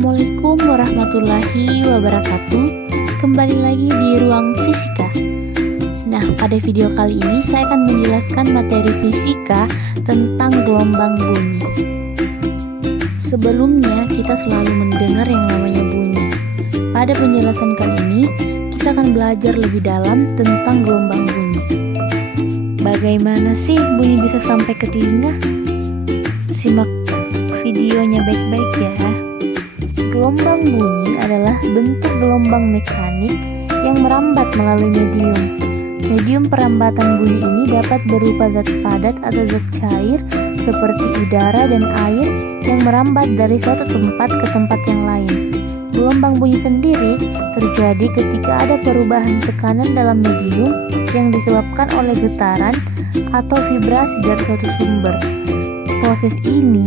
Assalamualaikum warahmatullahi wabarakatuh. Kembali lagi di Ruang Fisika. Nah, pada video kali ini saya akan menjelaskan materi fisika tentang gelombang bunyi. Sebelumnya, kita selalu mendengar yang namanya bunyi. Pada penjelasan kali ini, kita akan belajar lebih dalam tentang gelombang bunyi. Bagaimana sih bunyi bisa sampai ke telinga? Simak videonya baik-baik ya. Gelombang bunyi adalah bentuk gelombang mekanik yang merambat melalui medium. Medium perambatan bunyi ini dapat berupa zat padat atau zat cair seperti udara dan air yang merambat dari suatu tempat ke tempat yang lain. Gelombang bunyi sendiri terjadi ketika ada perubahan tekanan dalam medium yang disebabkan oleh getaran atau vibrasi dari suatu sumber. Proses ini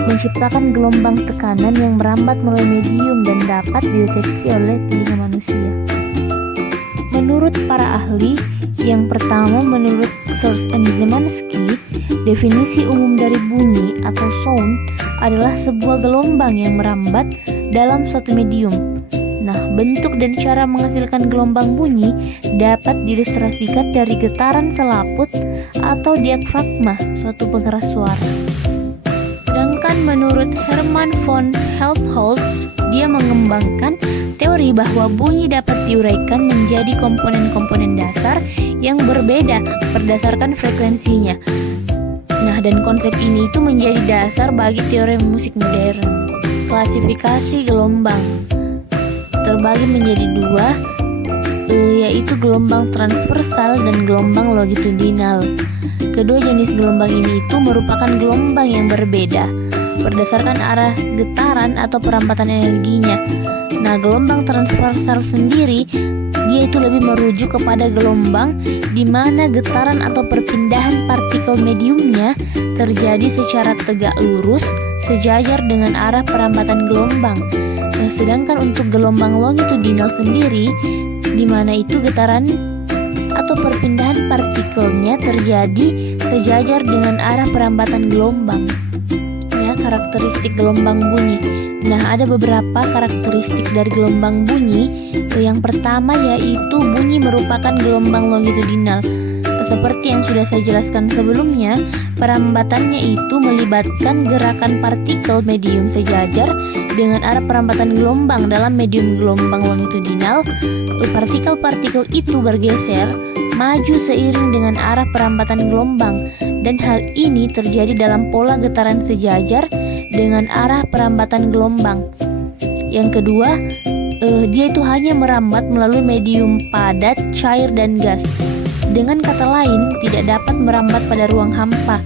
menciptakan gelombang tekanan yang merambat melalui medium dan dapat dideteksi oleh telinga manusia. Menurut para ahli, yang pertama menurut Search and Zemanski, definisi umum dari bunyi atau sound adalah sebuah gelombang yang merambat dalam suatu medium. Nah, bentuk dan cara menghasilkan gelombang bunyi dapat diilustrasikan dari getaran selaput atau diafragma, suatu pengeras suara. Sedangkan menurut Hermann von Helmholtz, dia mengembangkan teori bahwa bunyi dapat diuraikan menjadi komponen-komponen dasar yang berbeda berdasarkan frekuensinya. Nah, dan konsep ini itu menjadi dasar bagi teori musik modern. Klasifikasi gelombang terbagi menjadi dua, yaitu gelombang transversal dan gelombang longitudinal. Kedua jenis gelombang ini itu merupakan gelombang yang berbeda berdasarkan arah getaran atau perambatan energinya. Nah, gelombang transversal sendiri dia itu lebih merujuk kepada gelombang di mana getaran atau perpindahan partikel mediumnya terjadi secara tegak lurus sejajar dengan arah perambatan gelombang. Nah, sedangkan untuk gelombang longitudinal sendiri di mana itu getaran atau perpindahan partikelnya terjadi sejajar dengan arah perambatan gelombang. Ya, karakteristik gelombang bunyi. Nah, ada beberapa karakteristik dari gelombang bunyi. Yang pertama yaitu bunyi merupakan gelombang longitudinal. Seperti yang sudah saya jelaskan sebelumnya, perambatannya itu melibatkan gerakan partikel medium sejajar dengan arah perambatan gelombang. Dalam medium gelombang longitudinal, partikel-partikel itu bergeser maju seiring dengan arah perambatan gelombang, dan hal ini terjadi dalam pola getaran sejajar dengan arah perambatan gelombang. Yang kedua, dia itu hanya merambat melalui medium padat, cair, dan gas. Dengan kata lain, tidak dapat merambat pada ruang hampa.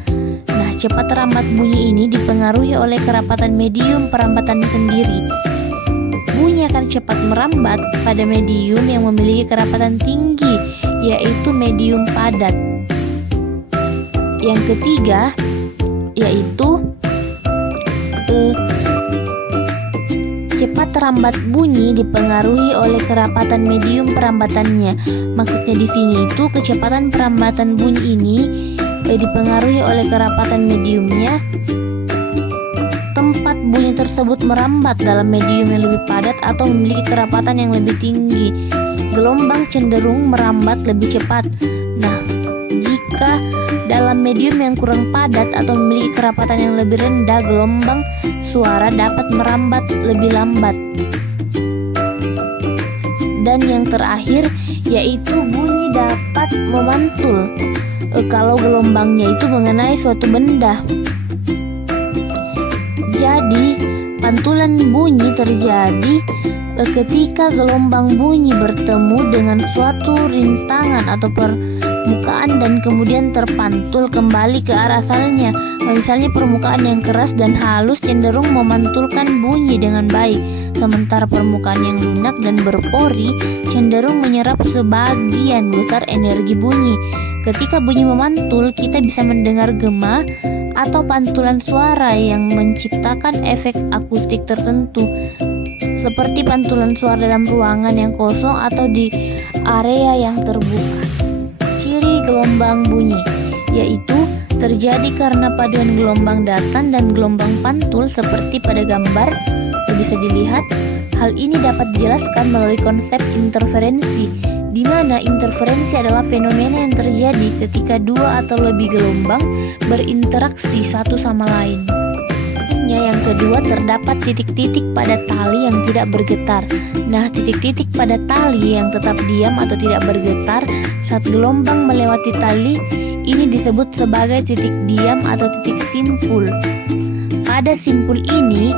Nah, cepat rambat bunyi ini dipengaruhi oleh kerapatan medium perambatannya sendiri. Bunyi akan cepat merambat pada medium yang memiliki kerapatan tinggi, yaitu medium padat. Yang ketiga yaitu cepat rambat bunyi dipengaruhi oleh kerapatan medium perambatannya. Maksudnya di sini itu kecepatan perambatan bunyi ini dipengaruhi oleh kerapatan mediumnya. Tempat bunyi tersebut merambat dalam medium yang lebih padat atau memiliki kerapatan yang lebih tinggi, gelombang cenderung merambat lebih cepat. Nah, jika dalam medium yang kurang padat atau memiliki kerapatan yang lebih rendah, gelombang suara dapat merambat lebih lambat. Dan yang terakhir yaitu bunyi dapat memantul kalau gelombangnya itu mengenai suatu benda. Jadi, pantulan bunyi terjadi ketika gelombang bunyi bertemu dengan suatu rintangan atau permukaan dan kemudian terpantul kembali ke arah asalnya. Misalnya permukaan yang keras dan halus cenderung memantulkan bunyi dengan baik, sementara permukaan yang lunak dan berpori cenderung menyerap sebagian besar energi bunyi. Ketika bunyi memantul, kita bisa mendengar gema atau pantulan suara yang menciptakan efek akustik tertentu, seperti pantulan suara dalam ruangan yang kosong atau di area yang terbuka. Ciri gelombang bunyi yaitu terjadi karena paduan gelombang datar dan gelombang pantul seperti pada gambar bisa dilihat, hal ini dapat dijelaskan melalui konsep interferensi, di mana interferensi adalah fenomena yang terjadi ketika dua atau lebih gelombang berinteraksi satu sama lain. Yang kedua, terdapat titik-titik pada tali yang tidak bergetar. Nah, titik-titik pada tali yang tetap diam atau tidak bergetar saat gelombang melewati tali ini disebut sebagai titik diam atau titik simpul. Pada simpul ini,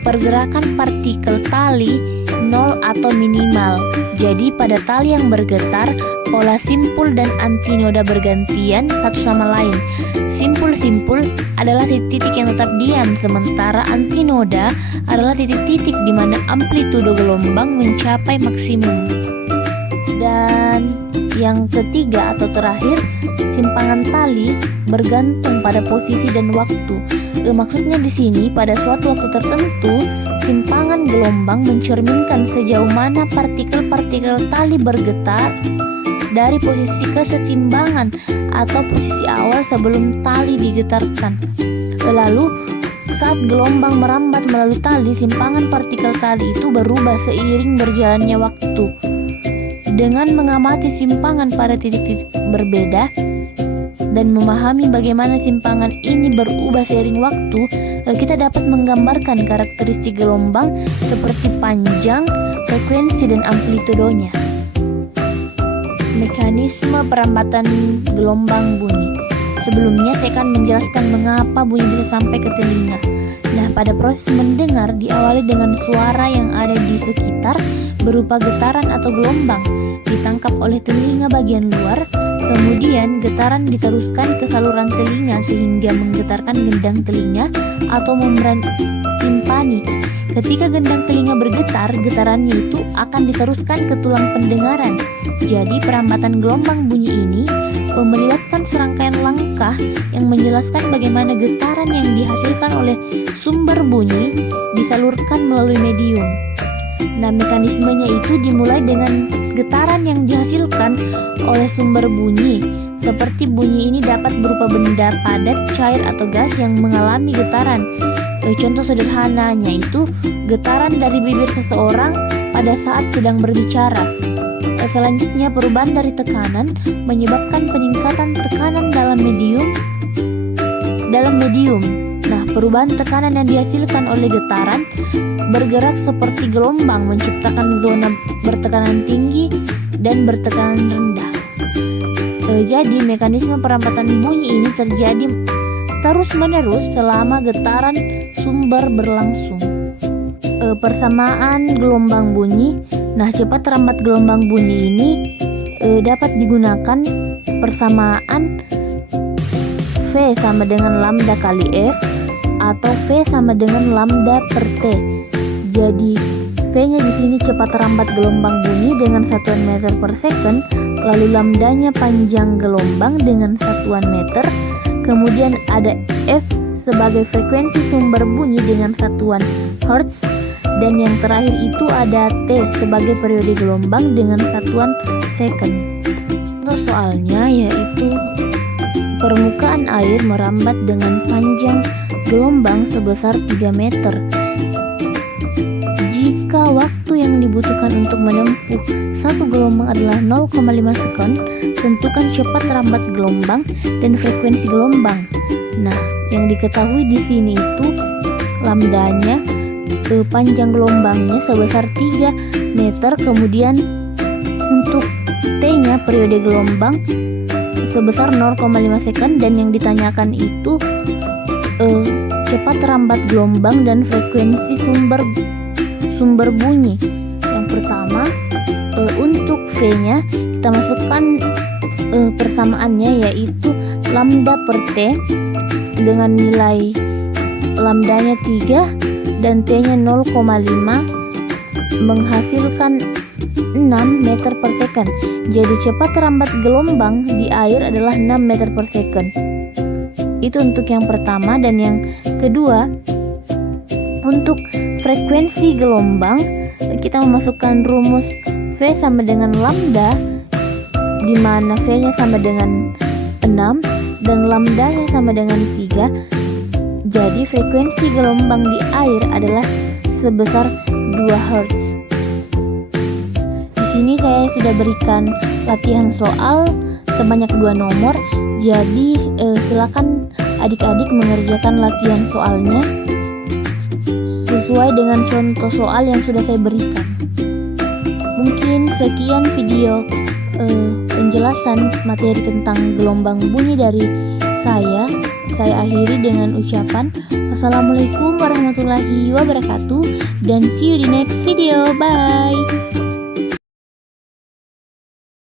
pergerakan partikel tali nol atau minimal. Jadi pada tali yang bergetar, pola simpul dan antinoda bergantian satu sama lain. Simpul-simpul adalah titik-titik yang tetap diam, sementara antinoda adalah titik-titik di mana amplitudo gelombang mencapai maksimum. Dan yang ketiga atau terakhir, simpangan tali bergantung pada posisi dan waktu. Maksudnya di sini pada suatu waktu tertentu, simpangan gelombang mencerminkan sejauh mana partikel-partikel tali bergetar dari posisi kesetimbangan atau posisi awal sebelum tali digetarkan. Lalu saat gelombang merambat melalui tali, simpangan partikel tali itu berubah seiring berjalannya waktu. Dengan mengamati simpangan pada titik-titik berbeda dan memahami bagaimana simpangan ini berubah seiring waktu, kita dapat menggambarkan karakteristik gelombang seperti panjang, frekuensi, dan amplitudonya. Mekanisme perambatan gelombang bunyi. Sebelumnya saya akan menjelaskan mengapa bunyi bisa sampai ke telinga. Nah, pada proses mendengar diawali dengan suara yang ada di sekitar berupa getaran atau gelombang ditangkap oleh telinga bagian luar. Kemudian getaran diteruskan ke saluran telinga sehingga menggetarkan gendang telinga atau membran timpani. Ketika gendang telinga bergetar, getarannya itu akan diteruskan ke tulang pendengaran. Jadi perambatan gelombang bunyi ini melibatkan serangkaian langkah yang menjelaskan bagaimana getaran yang dihasilkan oleh sumber bunyi disalurkan melalui medium. Nah, mekanismenya itu dimulai dengan getaran yang dihasilkan oleh sumber bunyi. Seperti bunyi ini dapat berupa benda padat, cair, atau gas yang mengalami getaran. Contoh sederhananya itu getaran dari bibir seseorang pada saat sedang berbicara. Selanjutnya, perubahan dari tekanan menyebabkan peningkatan tekanan dalam medium. Nah, perubahan tekanan yang dihasilkan oleh getaran bergerak seperti gelombang, menciptakan zona bertekanan tinggi dan bertekanan rendah. Jadi mekanisme perambatan bunyi ini terjadi terus-menerus selama getaran sumber berlangsung. Persamaan gelombang bunyi. Nah, cepat rambat gelombang bunyi ini dapat digunakan persamaan V sama dengan lambda kali F atau V sama dengan lambda per T. Jadi V-nya di sini cepat rambat gelombang bunyi dengan satuan meter per second, lalu lambdanya panjang gelombang dengan satuan meter, kemudian ada F sebagai frekuensi sumber bunyi dengan satuan hertz, dan yang terakhir itu ada T sebagai periode gelombang dengan satuan second. Contoh soalnya yaitu permukaan air merambat dengan panjang gelombang sebesar 3 meter. Jika waktu yang dibutuhkan untuk menempuh satu gelombang adalah 0,5 sekon, tentukan cepat rambat gelombang dan frekuensi gelombang. Nah, yang diketahui di sini itu lambdanya, panjang gelombangnya sebesar 3 meter, kemudian untuk T-nya periode gelombang sebesar 0,5 sekon, dan yang ditanyakan itu cepat rambat gelombang dan frekuensi sumber bunyi. Yang pertama, untuk V-nya kita masukkan persamaannya yaitu lambda per T dengan nilai lambdanya 3 dan T-nya 0,5 menghasilkan 6 meter per second. Jadi cepat rambat gelombang di air adalah 6 meter per second. Itu untuk yang pertama. Dan yang kedua, untuk frekuensi gelombang kita memasukkan rumus V sama dengan lambda, di mana V-nya sama dengan 6 dan lambdanya sama dengan 3. Jadi frekuensi gelombang di air adalah sebesar 2 Hz. Di sini saya sudah berikan latihan soal sebanyak 2 nomor. Jadi silakan adik-adik mengerjakan latihan soalnya sesuai dengan contoh soal yang sudah saya berikan. Mungkin sekian video penjelasan materi tentang gelombang bunyi dari saya. Saya akhiri dengan ucapan Assalamualaikum warahmatullahi wabarakatuh, dan see you di next video. Bye.